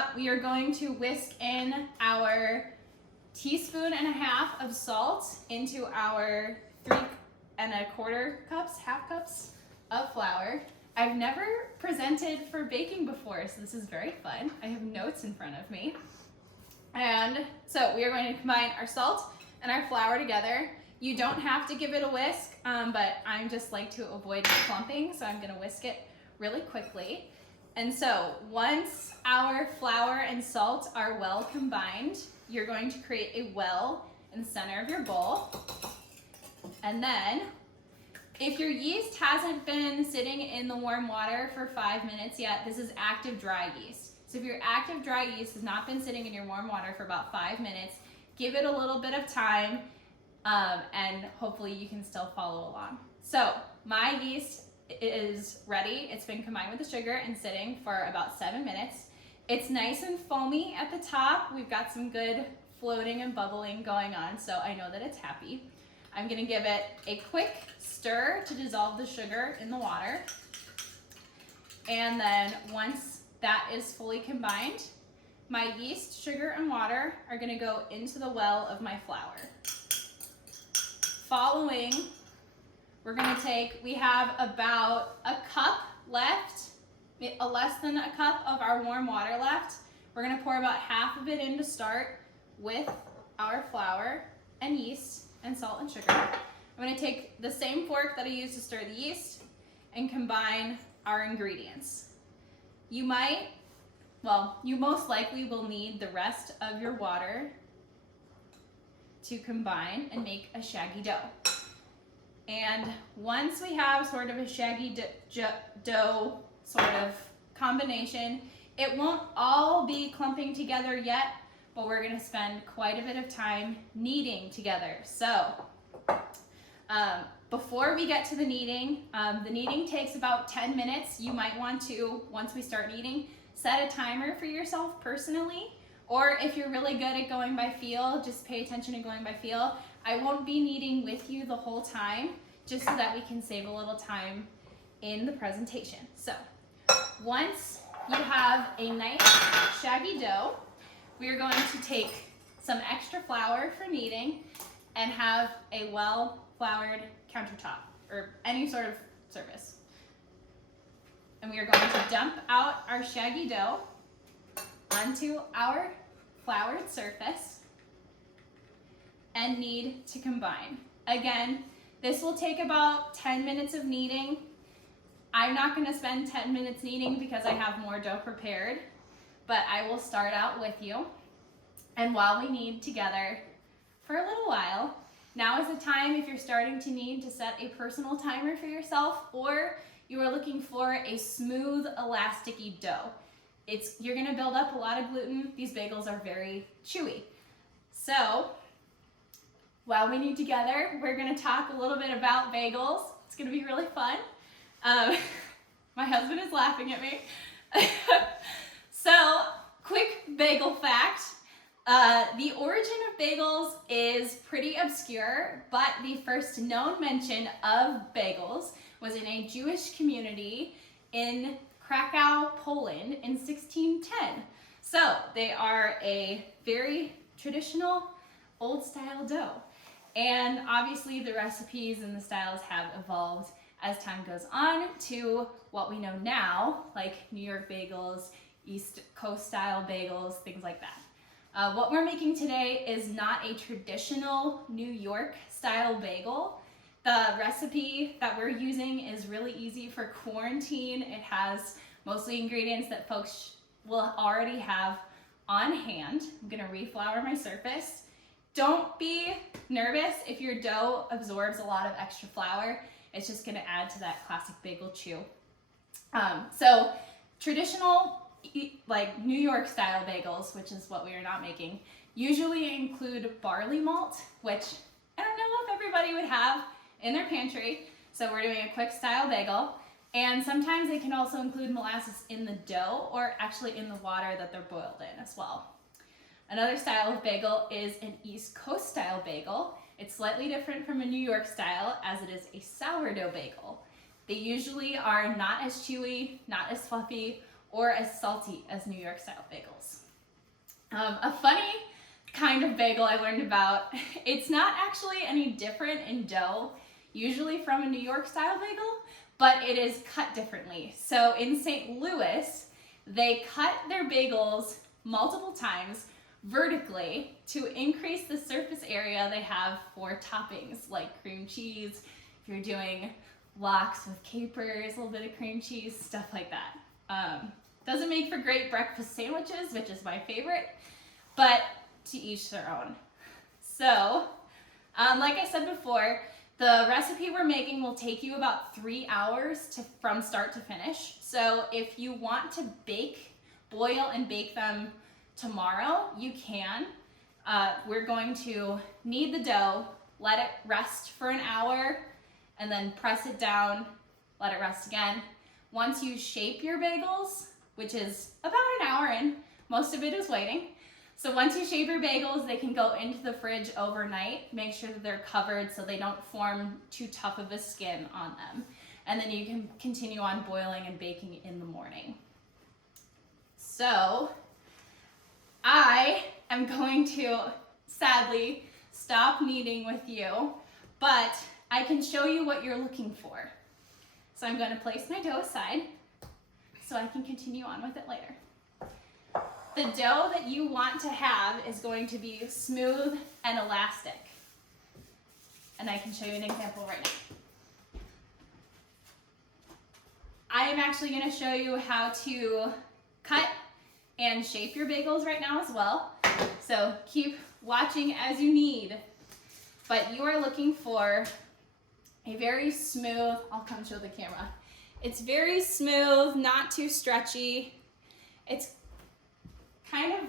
up, we are going to whisk in our 1.5 teaspoons of salt into our 3¼ cups, half cups of flour. I've never presented for baking before, so this is very fun. I have notes in front of me. And so we are going to combine our salt and our flour together. You don't have to give it a whisk, but I just like to avoid clumping, so I'm gonna whisk it really quickly. And so once our flour and salt are well combined, you're going to create a well in the center of your bowl. And then if your yeast hasn't been sitting in the warm water for 5 minutes yet, this is active dry yeast. So if your active dry yeast has not been sitting in your warm water for about 5 minutes, give it a little bit of time, and hopefully you can still follow along. So my yeast is ready. It's been combined with the sugar and sitting for about 7 minutes. It's nice and foamy at the top. We've got some good floating and bubbling going on, so I know that it's happy. I'm gonna give it a quick stir to dissolve the sugar in the water. And then once that is fully combined, my yeast, sugar, and water are gonna go into the well of my flour. Following, we're gonna we have about a cup left, less than a cup of our warm water left. We're gonna pour about half of it in to start with our flour and yeast and salt and sugar. I'm gonna take the same fork that I used to stir the yeast and combine our ingredients. You most likely will need the rest of your water to combine and make a shaggy dough. And once we have sort of a shaggy dough sort of combination, it won't all be clumping together yet, but we're gonna spend quite a bit of time kneading together. So before we get to the kneading takes about 10 minutes. You might want to, once we start kneading, set a timer for yourself personally, or if you're really good at going by feel, just pay attention to going by feel. I won't be kneading with you the whole time, just so that we can save a little time in the presentation. So once you have a nice shaggy dough, we are going to take some extra flour for kneading and have a well-floured countertop or any sort of surface. And we are going to dump out our shaggy dough onto our floured surface and knead to combine. Again, this will take about 10 minutes of kneading. I'm not gonna spend 10 minutes kneading because I have more dough prepared, but I will start out with you. And while we knead together for a little while, now is the time, if you're starting to knead, to set a personal timer for yourself, or you are looking for a smooth, elasticy dough. You're gonna build up a lot of gluten. These bagels are very chewy. So while we knead together, we're gonna talk a little bit about bagels. It's gonna be really fun. My husband is laughing at me. So, quick bagel fact. The origin of bagels is pretty obscure, but the first known mention of bagels was in a Jewish community in Krakow, Poland in 1610. So they are a very traditional old style dough. And obviously the recipes and the styles have evolved as time goes on to what we know now, like New York bagels, East Coast style bagels, things like that. What we're making today is not a traditional New York style bagel. The recipe that we're using is really easy for quarantine. It has mostly ingredients that folks will already have on hand. I'm gonna reflour my surface. Don't be nervous if your dough absorbs a lot of extra flour. It's just gonna add to that classic bagel chew. So traditional, like New York style bagels, which is what we are not making, usually include barley malt, which I don't know if everybody would have in their pantry. So we're doing a quick style bagel. And sometimes they can also include molasses in the dough or actually in the water that they're boiled in as well. Another style of bagel is an East Coast style bagel. It's slightly different from a New York style as it is a sourdough bagel. They usually are not as chewy, not as fluffy, or as salty as New York style bagels. A funny kind of bagel I learned about, it's not actually any different in dough, usually from a New York style bagel, but it is cut differently. So in St. Louis, they cut their bagels multiple times vertically to increase the surface area they have for toppings like cream cheese. If you're doing lox with capers, a little bit of cream cheese, stuff like that. Doesn't make for great breakfast sandwiches, which is my favorite, but to each their own. So, like I said before, the recipe we're making will take you about 3 hours from start to finish. So if you want to boil and bake them tomorrow, you can. We're going to knead the dough, let it rest for an hour, and then press it down, let it rest again. Once you shape your bagels, which is about an hour in, most of it is waiting. So once you shape your bagels, they can go into the fridge overnight. Make sure that they're covered so they don't form too tough of a skin on them. And then you can continue on boiling and baking in the morning. So I am going to sadly stop kneading with you, but I can show you what you're looking for. So I'm going to place my dough aside so I can continue on with it later. The dough that you want to have is going to be smooth and elastic. And I can show you an example right now. I am actually going to show you how to cut and shape your bagels right now as well. So keep watching as you need. But you are looking for a very smooth, I'll come show the camera. It's very smooth, not too stretchy. It's kind of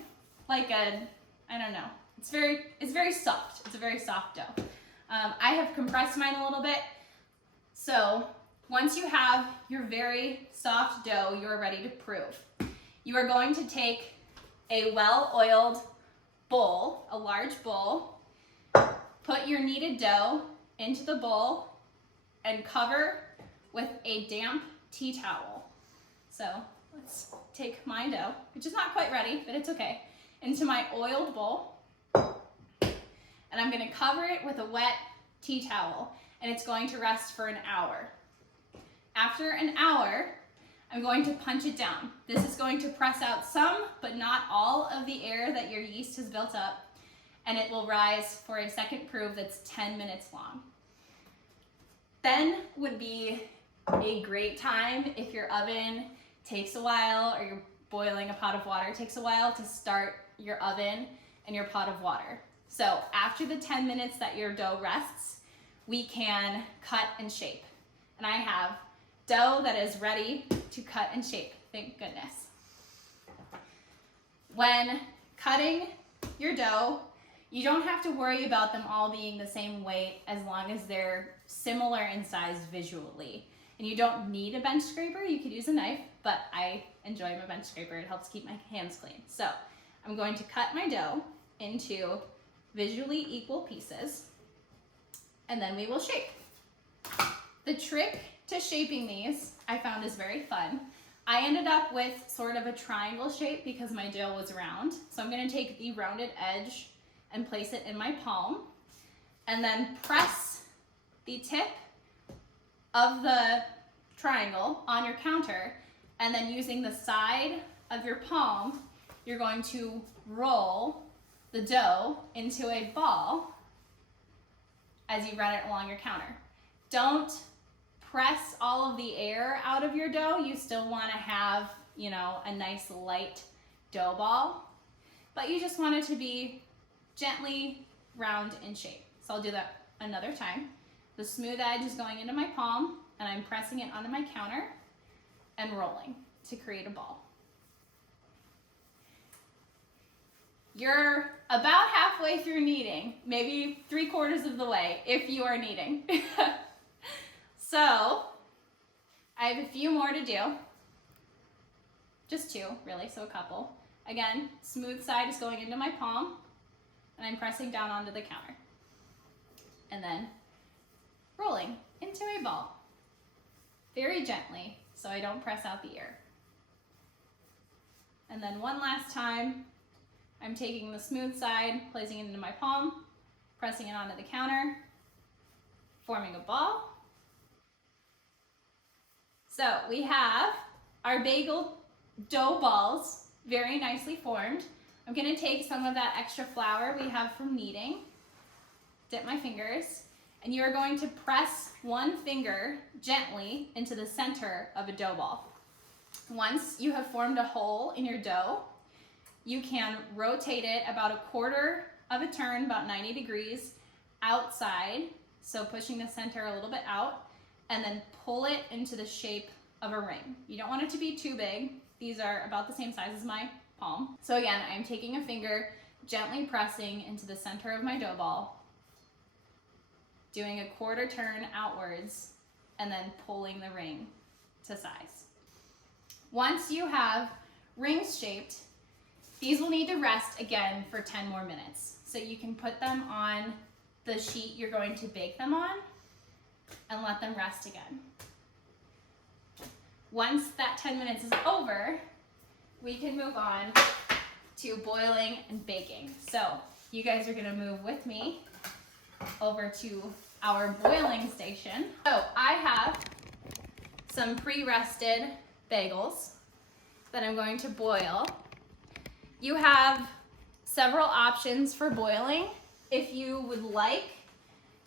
like I don't know. It's very soft. It's a very soft dough. I have compressed mine a little bit. So once you have your very soft dough, you're ready to prove. You are going to take a well-oiled bowl, a large bowl, put your kneaded dough into the bowl and cover with a damp tea towel. So let's take my dough, which is not quite ready, but it's okay, into my oiled bowl. And I'm gonna cover it with a wet tea towel, and it's going to rest for an hour. After an hour, I'm going to punch it down. This is going to press out some, but not all of the air that your yeast has built up, and it will rise for a second prove that's 10 minutes long. Then would be a great time if your oven takes a while, or you're boiling a pot of water, takes a while to start your oven and your pot of water. So after the 10 minutes that your dough rests, we can cut and shape. And I have dough that is ready to cut and shape, thank goodness. When cutting your dough, you don't have to worry about them all being the same weight as long as they're similar in size visually. And you don't need a bench scraper, you could use a knife, but I enjoy my bench scraper, it helps keep my hands clean. So I'm going to cut my dough into visually equal pieces, and then we will shape. The trick to shaping these I found is very fun. I ended up with sort of a triangle shape because my dough was round. So I'm going to take the rounded edge and place it in my palm, and then press the tip of the triangle on your counter, and then using the side of your palm, you're going to roll the dough into a ball as you run it along your counter. Don't press all of the air out of your dough. You still want to have, a nice light dough ball, but you just want it to be gently round in shape. So I'll do that another time. The smooth edge is going into my palm, and I'm pressing it onto my counter and rolling to create a ball. You're about halfway through kneading, maybe 3/4 of the way if you are kneading. So I have a few more to do. Just 2, really, so a couple. Again, smooth side is going into my palm, and I'm pressing down onto the counter. And then rolling into a ball, very gently, so I don't press out the air. And then one last time, I'm taking the smooth side, placing it into my palm, pressing it onto the counter, forming a ball. So we have our bagel dough balls very nicely formed. I'm gonna take some of that extra flour we have from kneading, dip my fingers, and you are going to press one finger gently into the center of a dough ball. Once you have formed a hole in your dough, you can rotate it about a quarter of a turn, about 90 degrees, outside, so pushing the center a little bit out, and then pull it into the shape of a ring. You don't want it to be too big. These are about the same size as my palm. So again, I'm taking a finger, gently pressing into the center of my dough ball, doing a quarter turn outwards, and then pulling the ring to size. Once you have rings shaped, these will need to rest again for 10 more minutes. So you can put them on the sheet you're going to bake them on and let them rest again. Once that 10 minutes is over, we can move on to boiling and baking. So you guys are gonna move with me over to our boiling station. So I have some pre-rested bagels that I'm going to boil. You have several options for boiling. If you would like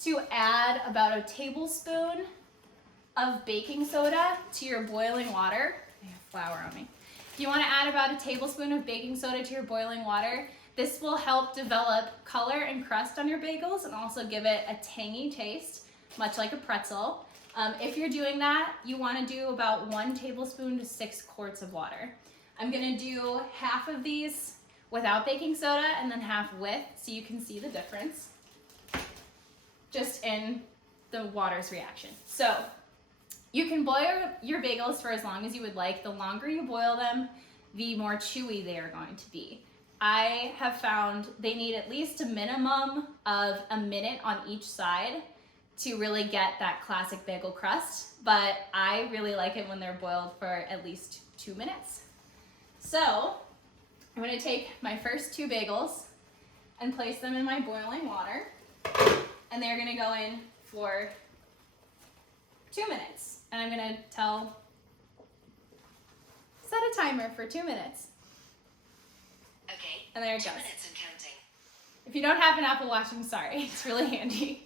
to add about a tablespoon of baking soda to your boiling water, I have flour on me. If you want to add about a tablespoon of baking soda to your boiling water, this will help develop color and crust on your bagels and also give it a tangy taste, much like a pretzel. If you're doing that, you want to do about 1 tablespoon to 6 quarts of water. I'm going to do half of these without baking soda and then half with, so you can see the difference just in the water's reaction. So you can boil your bagels for as long as you would like. The longer you boil them, the more chewy they are going to be. I have found they need at least a minimum of a minute on each side to really get that classic bagel crust, but I really like it when they're boiled for at least 2 minutes. So I'm gonna take my first 2 bagels and place them in my boiling water, and they're gonna go in for 2 minutes. And I'm gonna set a timer for 2 minutes. Okay. And there it 2 goes. minutes and counting. If you don't have an Apple Watch, I'm sorry, it's really handy.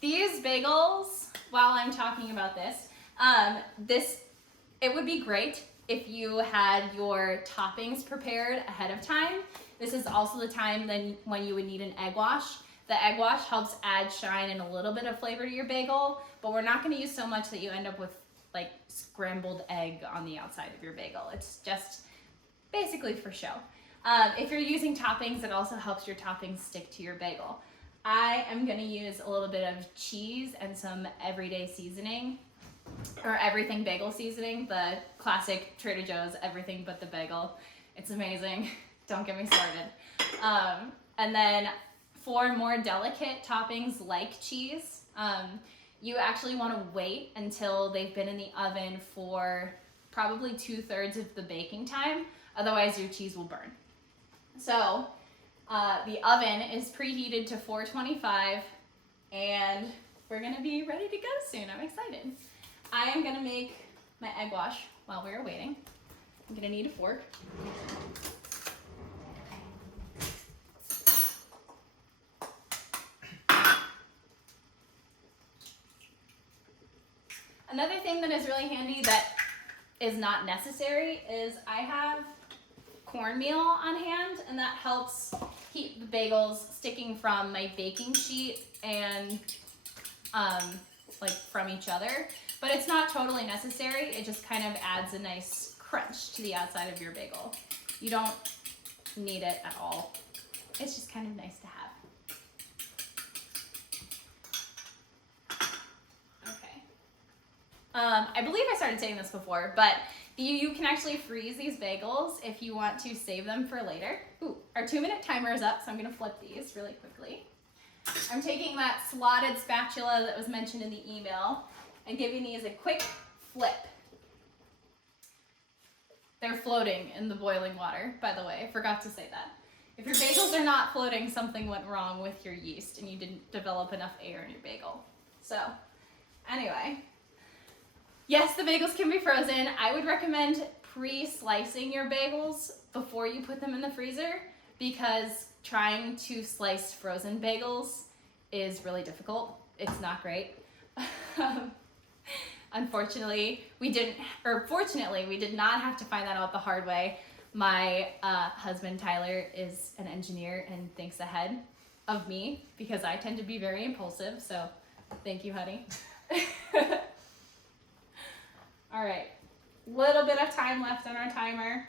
These bagels, while I'm talking about this, it would be great if you had your toppings prepared ahead of time. This is also the time then when you would need an egg wash. The egg wash helps add shine and a little bit of flavor to your bagel, but we're not going to use so much that you end up with like scrambled egg on the outside of your bagel. It's just basically for show. If you're using toppings, it also helps your toppings stick to your bagel. I am going to use a little bit of cheese and some everyday seasoning, or everything bagel seasoning, the classic Trader Joe's everything but the bagel. It's amazing. Don't get me started. And then for more delicate toppings like cheese, you actually want to wait until they've been in the oven for probably 2/3 of the baking time. Otherwise your cheese will burn. So the oven is preheated to 425 and we're going to be ready to go soon. I'm excited. I am going to make my egg wash while we're waiting. I'm going to need a fork. Another thing that is really handy that is not necessary is I have cornmeal on hand, and that helps keep the bagels sticking from my baking sheet and like from each other. But it's not totally necessary. It just kind of adds a nice crunch to the outside of your bagel. You don't need it at all. It's just kind of nice to have. I believe I started saying this before, but you can actually freeze these bagels if you want to save them for later. Ooh, our 2-minute timer is up, so I'm gonna flip these really quickly. I'm taking that slotted spatula that was mentioned in the email and giving these a quick flip. They're floating in the boiling water, by the way. I forgot to say that. If your bagels are not floating, something went wrong with your yeast and you didn't develop enough air in your bagel. So, anyway. Yes, the bagels can be frozen. I would recommend pre-slicing your bagels before you put them in the freezer because trying to slice frozen bagels is really difficult. It's not great. Unfortunately, fortunately, we did not have to find that out the hard way. My husband, Tyler, is an engineer and thinks ahead of me because I tend to be very impulsive, so thank you, honey. All right, little bit of time left on our timer.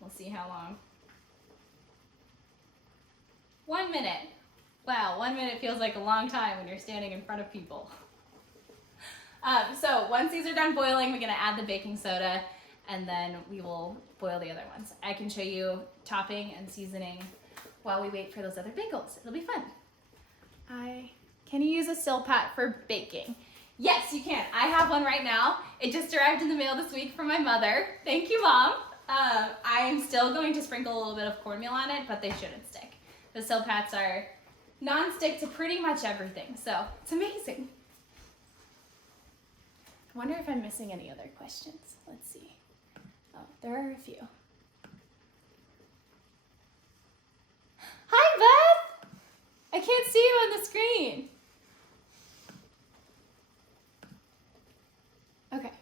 We'll see how long. 1 minute. Wow, 1 minute feels like a long time when you're standing in front of people. So once these are done boiling, we're gonna add the baking soda and then we will boil the other ones. I can show you topping and seasoning while we wait for those other bagels. It'll be fun. Can you use a Silpat for baking? Yes, you can. I have one right now. It just arrived in the mail this week from my mother. Thank you, Mom. I am still going to sprinkle a little bit of cornmeal on it, but they shouldn't stick. The Silpats are non-stick to pretty much everything, so it's amazing. I wonder if I'm missing any other questions. Let's see. Oh, there are a few. Hi, Beth! I can't see you on the screen. Okay,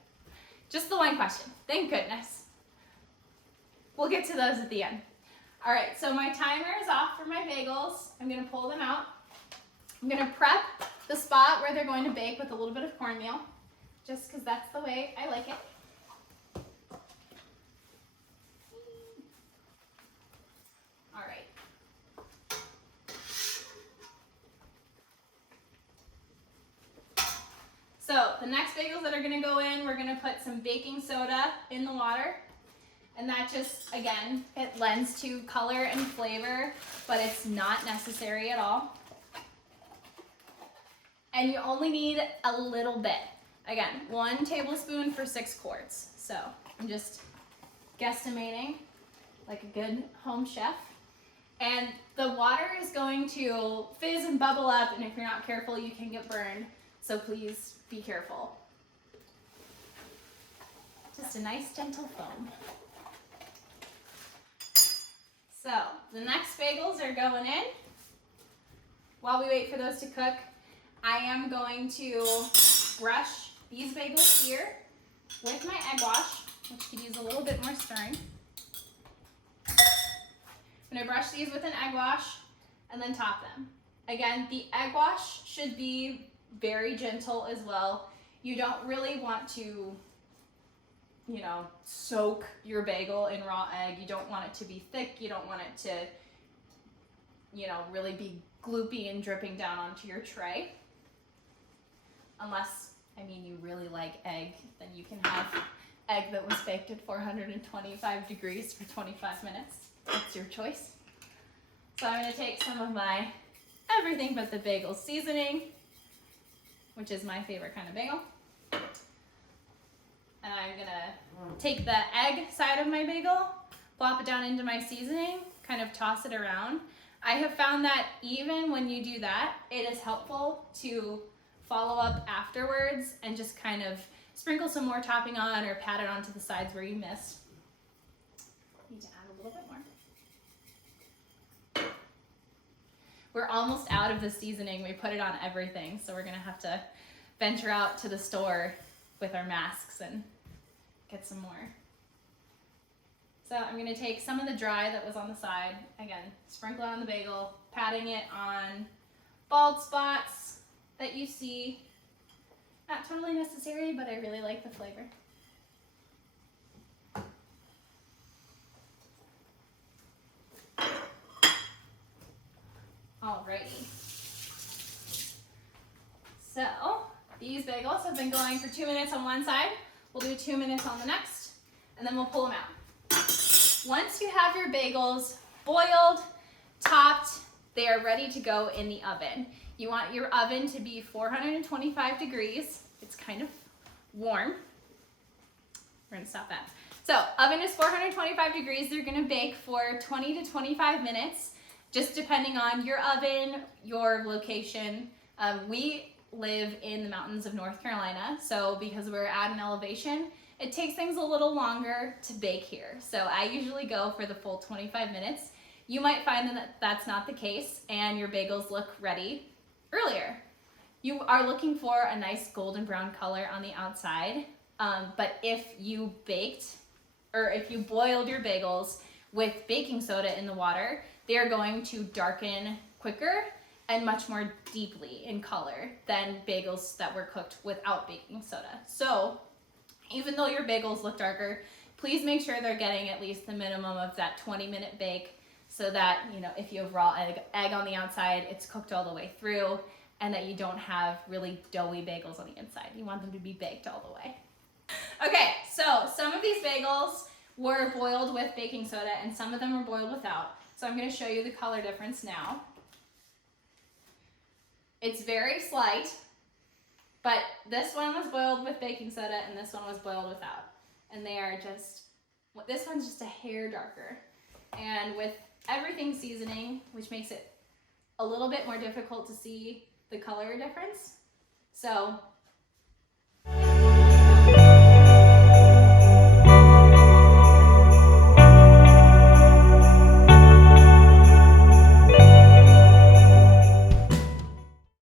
just the one question. Thank goodness. We'll get to those at the end. All right, so my timer is off for my bagels. I'm gonna pull them out. I'm gonna prep the spot where they're going to bake with a little bit of cornmeal, just because that's the way I like it. All right. So the next bagels that are gonna go in, we're gonna put some baking soda in the water. And that just, again, it lends to color and flavor, but it's not necessary at all. And you only need a little bit. Again, 1 tablespoon for 6 quarts. So I'm just guesstimating like a good home chef. And the water is going to fizz and bubble up, and if you're not careful, you can get burned. So please be careful. Just a nice gentle foam. So the next bagels are going in. While we wait for those to cook, I am going to brush these bagels here with my egg wash, which could use a little bit more stirring. I'm gonna brush these with an egg wash and then top them. Again, the egg wash should be very gentle as well. You don't really want to, soak your bagel in raw egg. You don't want it to be thick. You don't want it to, really be gloopy and dripping down onto your tray. Unless, you really like egg, then you can have egg that was baked at 425 degrees for 25 minutes. That's your choice. So I'm gonna take some of my everything but the bagel seasoning, which is my favorite kind of bagel. And I'm gonna take the egg side of my bagel, plop it down into my seasoning, kind of toss it around. I have found that even when you do that, it is helpful to follow up afterwards and just kind of sprinkle some more topping on or pat it onto the sides where you missed. Need to add a little bit more. We're almost out of the seasoning. We put it on everything, so we're gonna have to venture out to the store with our masks and get some more. So I'm gonna take some of the dry that was on the side, again, sprinkle it on the bagel, patting it on bald spots that you see. Not totally necessary, but I really like the flavor. Alrighty. So these bagels have been going for 2 minutes on one side. We'll do 2 minutes on the next, and then we'll pull them out. Once you have your bagels boiled, topped, they are ready to go in the oven. You want your oven to be 425 degrees. It's kind of warm. we're gonna stop that. So oven is 425 degrees. They're gonna bake for 20 to 25 minutes, just depending on your oven, your location. We live in the mountains of North Carolina, so because we're at an elevation, it takes things a little longer to bake here. So I usually go for the full 25 minutes. You might find that that's not the case and your bagels look ready earlier. You are looking for a nice golden brown color on the outside, but if you baked or if you boiled your bagels with baking soda in the water, they are going to darken quicker and much more deeply in color than bagels that were cooked without baking soda. So even though your bagels look darker, please make sure they're getting at least the minimum of that 20-minute bake so that, you know, if you have raw egg on the outside, it's cooked all the way through and that you don't have really doughy bagels on the inside. You want them to be baked all the way. Okay, so some of these bagels were boiled with baking soda and some of them were boiled without. So I'm gonna show you the color difference now. It's very slight, but this one was boiled with baking soda and this one was boiled without. And they are just, this one's just a hair darker. And with everything seasoning, which makes it a little bit more difficult to see the color difference. So